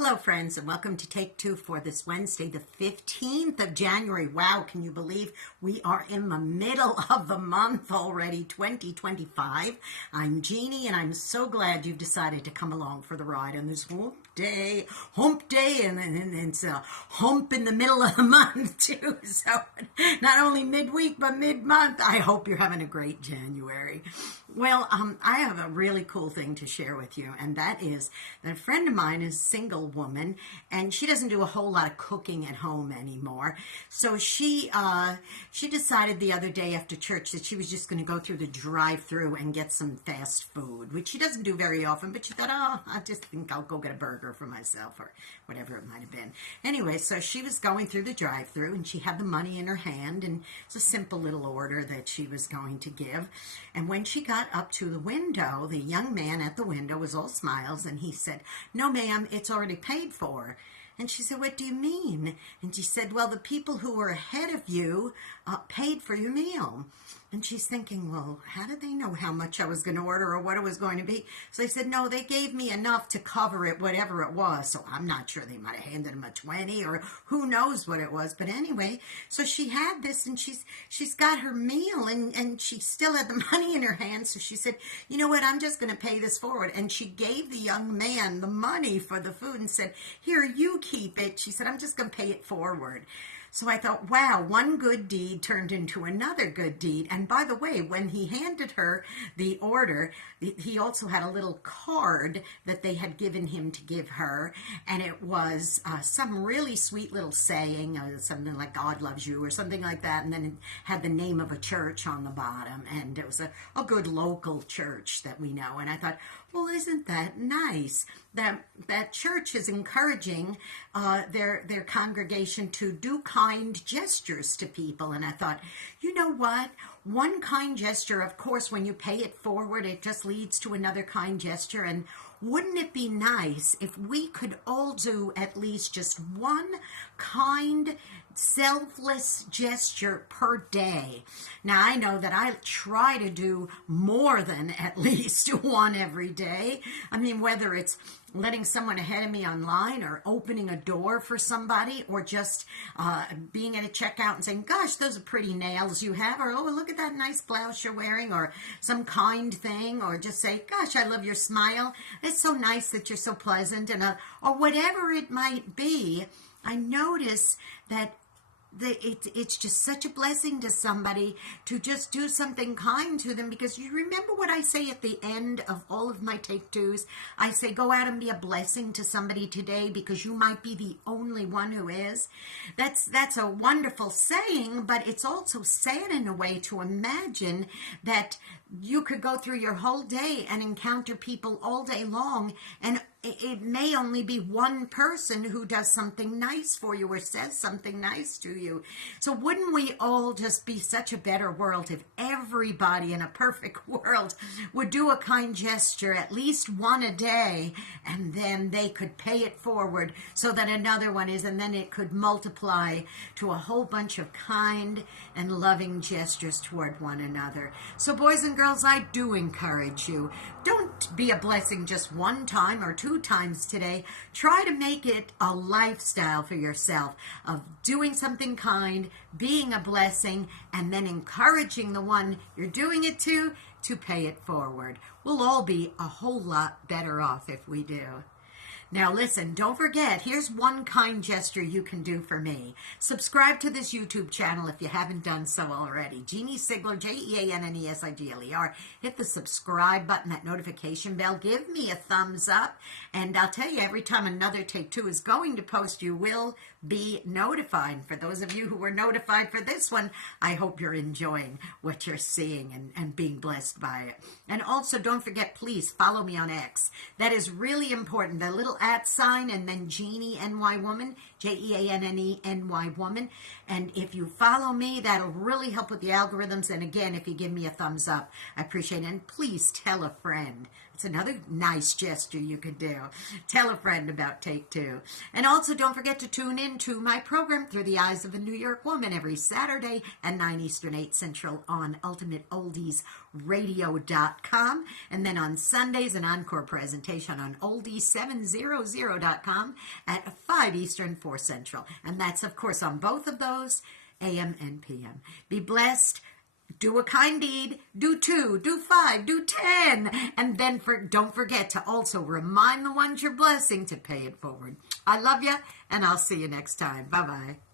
Hello, friends, and welcome to Take Two for this Wednesday, the 15th of January. Wow, can you believe we are in the middle of the month already, 2025? I'm Jeannie, and I'm so glad you've decided to come along for the ride on this hump day, and it's a hump in the middle of the month, too. So not only midweek, but mid-month. I hope you're having a great January. Well, I have a really cool thing to share with you, and that is that a friend of mine is a single woman, and she doesn't do a whole lot of cooking at home anymore. So she decided the other day after church that she was just going to go through the drive-thru and get some fast food, which she doesn't do very often, but she thought, oh, I just think I'll go get a burger for myself or whatever it might have been. Anyway, so she was going through the drive-thru, and she had the money in her hand, and it's a simple little order that she was going to give. And when she got up to the window, the young man at the window was all smiles, and he said, "No, ma'am, it's already paid for." And she said, "What do you mean?" And she said, "Well, the people who were ahead of you paid for your meal." And she's thinking, well, how did they know how much I was going to order or what it was going to be? So they said, no, they gave me enough to cover it, whatever it was. So I'm not sure, they might have handed him a 20 or who knows what it was. But anyway, so she had this, and she's got her meal, and she still had the money in her hand. So she said, you know what, I'm just going to pay this forward. And she gave the young man the money for the food and said, here, you keep it. She said, I'm just going to pay it forward. So I thought, wow, one good deed turned into another good deed. And by the way, when he handed her the order, he also had a little card that they had given him to give her. And it was some really sweet little saying, something like God loves you or something like that. And then it had the name of a church on the bottom. And it was a good local church that we know. And I thought, well, isn't that nice? That church is encouraging their congregation to do kind gestures to people. And I thought, you know what? One kind gesture, of course, when you pay it forward, it just leads to another kind gesture. And wouldn't it be nice if we could all do at least just one kind, selfless gesture per day? Now, I know that I try to do more than at least one every day. I mean, whether it's letting someone ahead of me online or opening a door for somebody or just being at a checkout and saying, gosh, those are pretty nails you have, or, oh, look at that nice blouse you're wearing, or some kind thing, or just say, gosh, I love your smile. It's so nice that you're so pleasant, and or whatever it might be. I notice that it's just such a blessing to somebody to just do something kind to them, because you remember what I say at the end of all of my Take Twos? I say, go out and be a blessing to somebody today, because you might be the only one who is. That's a wonderful saying, but it's also sad in a way to imagine that you could go through your whole day and encounter people all day long, and it may only be one person who does something nice for you or says something nice to you. So wouldn't we all just be such a better world if everybody in a perfect world would do a kind gesture, at least one a day, and then they could pay it forward so that another one is, and then it could multiply to a whole bunch of kind and loving gestures toward one another. So boys and girls, I do encourage you, don't be a blessing just one time or two times today. Try to make it a lifestyle for yourself of doing something kind, being a blessing, and then encouraging the one you're doing it to pay it forward. We'll all be a whole lot better off if we do. Now listen, don't forget, here's one kind gesture you can do for me. Subscribe to this YouTube channel if you haven't done so already. Jeanne Sigler, Jeannesigler. Hit the subscribe button, that notification bell. Give me a thumbs up. And I'll tell you, every time another Take Two is going to post, you will be notified. For those of you who were notified for this one, I hope you're enjoying what you're seeing and being blessed by it. And also, don't forget, please follow me on X. That is really important. The little @ and then Jeannie NY Woman, Jeanne NY Woman. And if you follow me, that'll really help with the algorithms. And again, if you give me a thumbs up, I appreciate it. And please tell a friend. It's another nice gesture you could do. Tell a friend about Take Two. And also don't forget to tune in to my program Through the Eyes of a New York Woman every Saturday at 9 Eastern, 8 Central on UltimateOldiesRadio.com. And then on Sundays, an encore presentation on Oldies700.com at 5 Eastern, 4 Central. And that's, of course, on both of those, AM and PM. Be blessed. Do a kind deed, do 2, do 5, do 10, and then don't forget to also remind the ones you're blessing to pay it forward. I love you, and I'll see you next time. Bye-bye.